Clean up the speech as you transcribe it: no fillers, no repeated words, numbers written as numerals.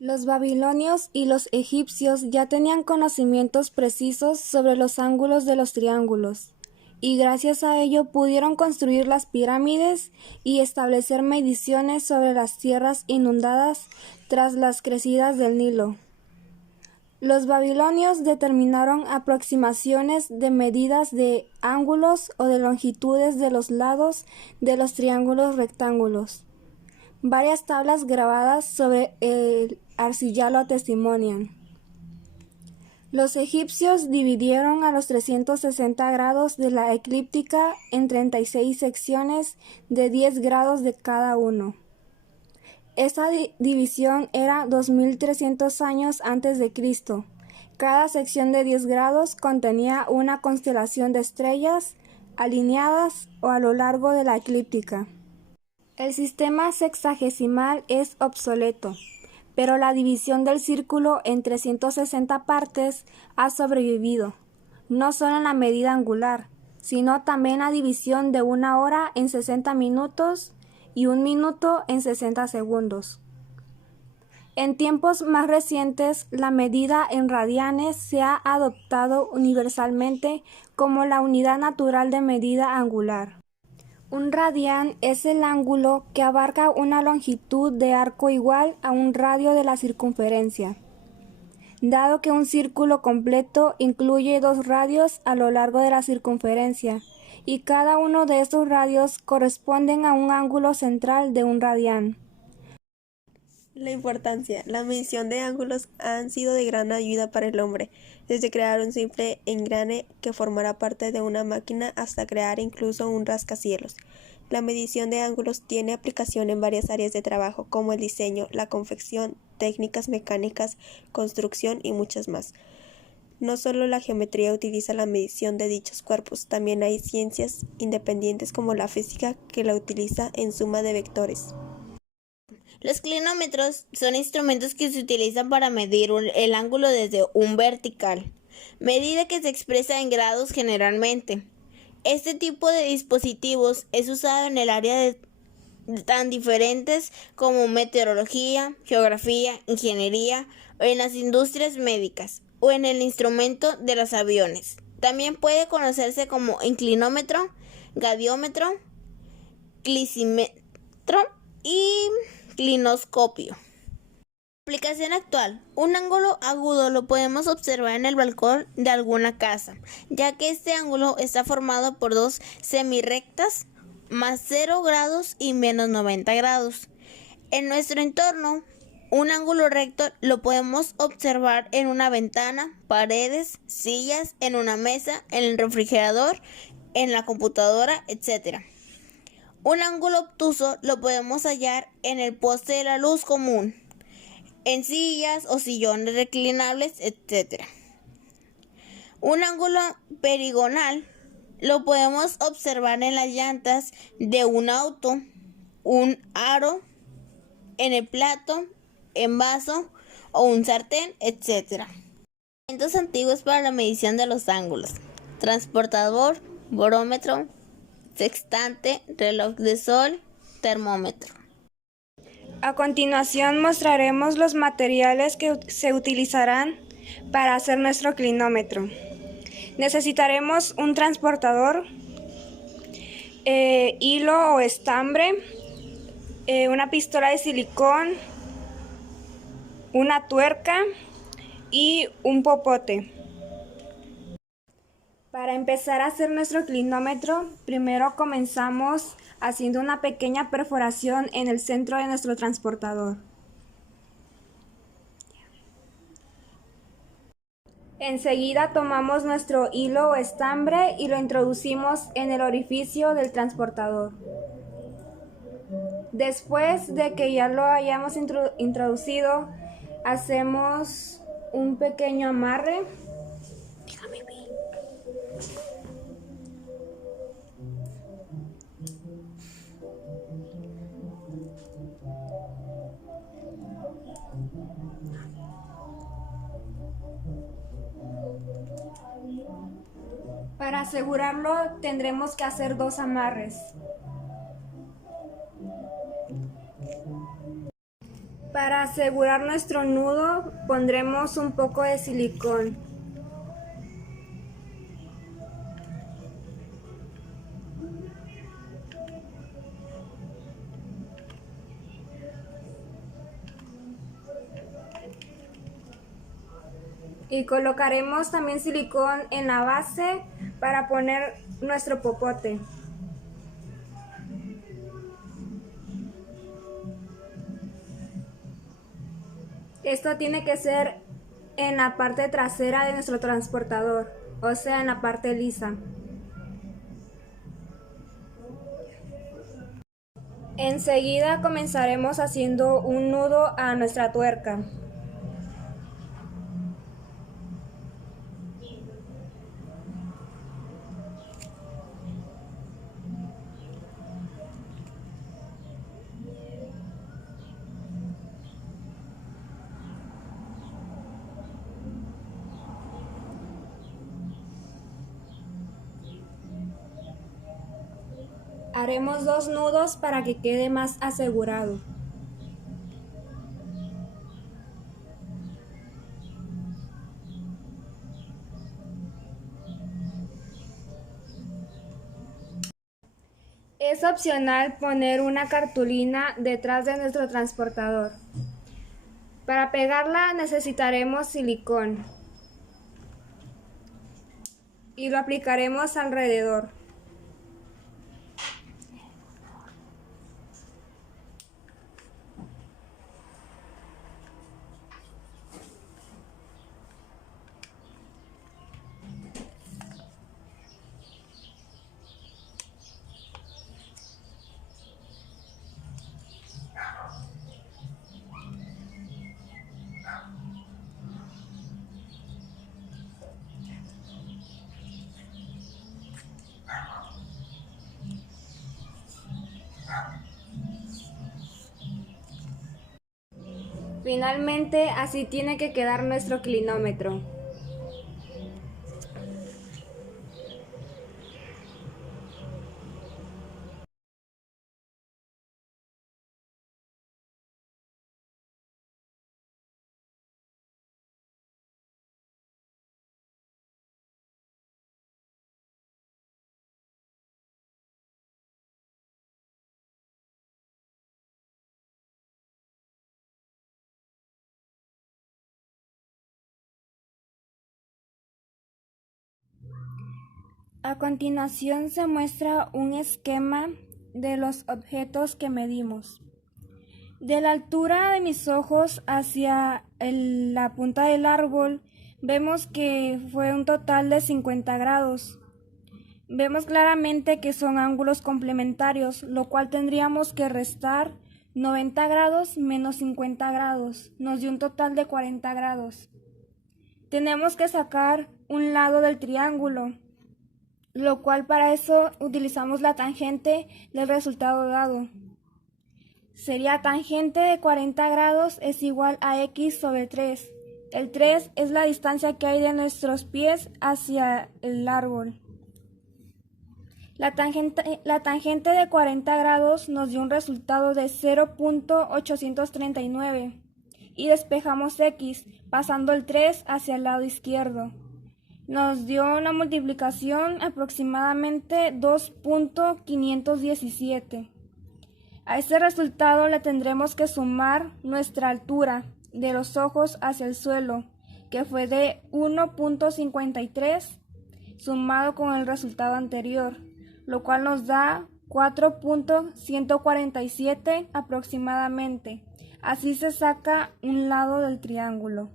Los babilonios y los egipcios ya tenían conocimientos precisos sobre los ángulos de los triángulos, y gracias a ello pudieron construir las pirámides y establecer mediciones sobre las tierras inundadas tras las crecidas del Nilo. Los babilonios determinaron aproximaciones de medidas de ángulos o de longitudes de los lados de los triángulos rectángulos. Varias tablas grabadas sobre el arcilla lo testimonian. Los egipcios dividieron a los 360 grados de la eclíptica en 36 secciones de 10 grados de cada uno. Esta división era 2300 años antes de Cristo. Cada sección de 10 grados contenía una constelación de estrellas alineadas o a lo largo de la eclíptica. El sistema sexagesimal es obsoleto, pero la división del círculo en 360 partes ha sobrevivido, no solo en la medida angular, sino también la división de una hora en 60 minutos y un minuto en 60 segundos. En tiempos más recientes, la medida en radianes se ha adoptado universalmente como la unidad natural de medida angular. Un radián es el ángulo que abarca una longitud de arco igual a un radio de la circunferencia. Dado que un círculo completo incluye 2 radios a lo largo de la circunferencia, y cada uno de estos radios corresponden a un ángulo central de un radián. La importancia. La medición de ángulos han sido de gran ayuda para el hombre, desde crear un simple engrane que formará parte de una máquina hasta crear incluso un rascacielos. La medición de ángulos tiene aplicación en varias áreas de trabajo, como el diseño, la confección, técnicas mecánicas, construcción y muchas más. No solo la geometría utiliza la medición de dichos cuerpos, también hay ciencias independientes como la física que la utiliza en suma de vectores. Los clinómetros son instrumentos que se utilizan para medir el ángulo desde un vertical, medida que se expresa en grados generalmente. Este tipo de dispositivos es usado en el área de tan diferentes como meteorología, geografía, ingeniería o en las industrias médicas o en el instrumento de los aviones. También puede conocerse como inclinómetro, gadiómetro, clisímetro y clinoscopio. Aplicación actual. Un ángulo agudo lo podemos observar en el balcón de alguna casa, ya que este ángulo está formado por dos semirrectas más 0 grados y menos 90 grados. En nuestro entorno, un ángulo recto lo podemos observar en una ventana, paredes, sillas, en una mesa, en el refrigerador, en la computadora, etc. Un ángulo obtuso lo podemos hallar en el poste de la luz común, en sillas o sillones reclinables, etc. Un ángulo perigonal lo podemos observar en las llantas de un auto, un aro, en el plato, en vaso o un sartén, etc. Instrumentos antiguos para la medición de los ángulos: transportador, barómetro, sextante, reloj de sol, termómetro. A continuación mostraremos los materiales que se utilizarán para hacer nuestro clinómetro. Necesitaremos un transportador, hilo o estambre, una pistola de silicón, una tuerca y un popote. Para empezar a hacer nuestro clinómetro, primero comenzamos haciendo una pequeña perforación en el centro de nuestro transportador. Enseguida tomamos nuestro hilo o estambre y lo introducimos en el orificio del transportador. Después de que ya lo hayamos introducido, hacemos un pequeño amarre. Para asegurarlo, tendremos que hacer 2 amarres. Para asegurar nuestro nudo pondremos un poco de silicón. Y colocaremos también silicón en la base para poner nuestro popote. Esto tiene que ser en la parte trasera de nuestro transportador, o sea, en la parte lisa. Enseguida comenzaremos haciendo un nudo a nuestra tuerca. Haremos 2 nudos para que quede más asegurado. Es opcional poner una cartulina detrás de nuestro transportador. Para pegarla necesitaremos silicón y lo aplicaremos alrededor. Finalmente, así tiene que quedar nuestro clinómetro. A continuación se muestra un esquema de los objetos que medimos. De la altura de mis ojos hacia la punta del árbol, vemos que fue un total de 50 grados. Vemos claramente que son ángulos complementarios, lo cual tendríamos que restar 90 grados menos 50 grados, nos dio un total de 40 grados. Tenemos que sacar un lado del triángulo, lo cual para eso utilizamos la tangente del resultado dado. Sería tangente de 40 grados es igual a x sobre 3. El 3 es la distancia que hay de nuestros pies hacia el árbol. La tangente de 40 grados nos dio un resultado de 0.839 y despejamos x pasando el 3 hacia el lado izquierdo. Nos dio una multiplicación aproximadamente 2.517. A este resultado le tendremos que sumar nuestra altura de los ojos hacia el suelo, que fue de 1.53, sumado con el resultado anterior, lo cual nos da 4.147 aproximadamente. Así se saca un lado del triángulo.